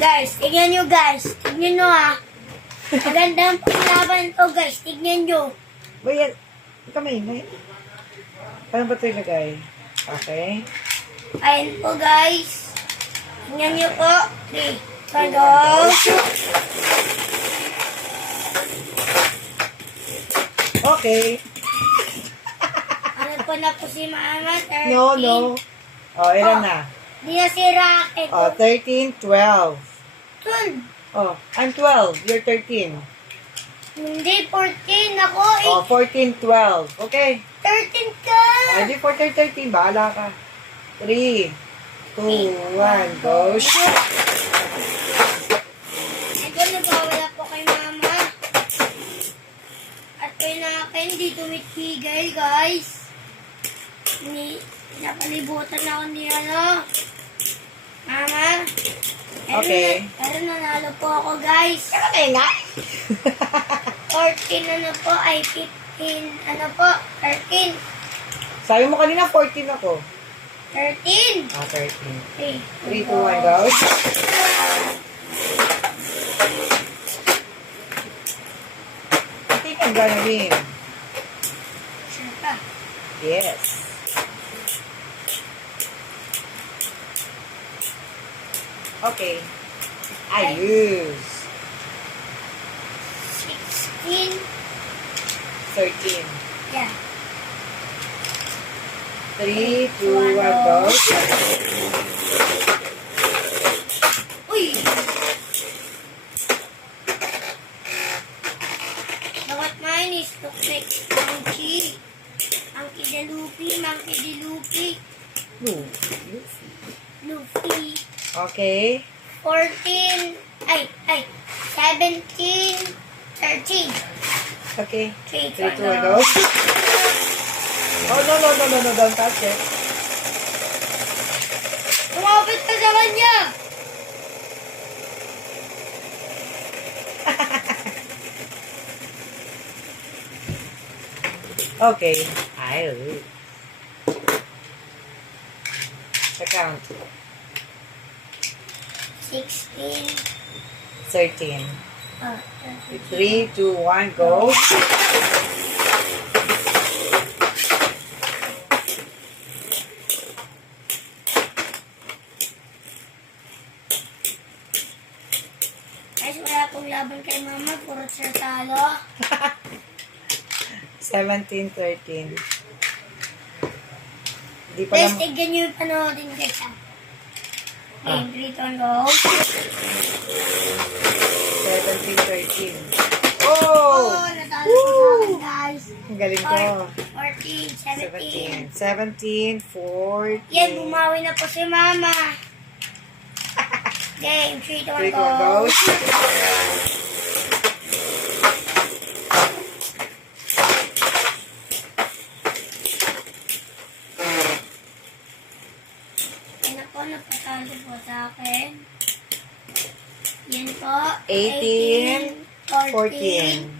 Guys, tignan nyo guys. Tignan nyo ha. Magandang paglaban to guys. Tignan nyo. Ba yan? Ito maingay. Paano ba ito ilagay? Okay. Ayan po guys. Tignan nyo po. 3, 2, go. Okay. Ano po na po si Mama? 13. No. Oh, ilan na? Di na si Rocket. Oh, 13, 12. 12. Oh, I'm 12. You're 13. Hindi, 14 ako. Oh, 14, 12. Okay. 13 ka. Oh, hindi 14, 13. Bahala ka. 3, 2, 1, go. Ito, nagwawala po kay Mama. At kay Nakin, di tumitigil, guys. Napalibutan ako ni ano. Mama. Okay. Pero nanalo po ako, guys. Okay nga. 14 ano po, ay 15, ano po, 13. Sabi mo kanina, 14 ako. 13. Ah, 13. 3, 3, 2, 1, go. I think I'm gonna win. Sure ka. Yes. Okay. I lose. 16. 13. Yeah. 3, 2, 1, go. Uy! Bawat mine is look like monkey. Monkey the Luffy. No. Luffy. Okay. 14. 17. 13. Okay. 3, 3, 2, 1, go. Oh, no, don't touch it. Tumapit ka sa kanya! Okay. I lose. The count. 16. 13. 13. 3, 2, 1, go. Guys, wala pong laban kay Mama. Puro siya talo. 17, 13. Hindi pa Guys, lang... tignan nyo yung panoodin guys ha. Game 3, 2, go. 17, 13. Oh, Oh! natalo ko sa akin guys. Ang galing ko. 14, 17. 17, 14. Yan, bumawi na po si Mama. Game 3, 2, 3, 2, go. go. Yan na po, napatalo po sa akin. Yan po. 18, 14. 14.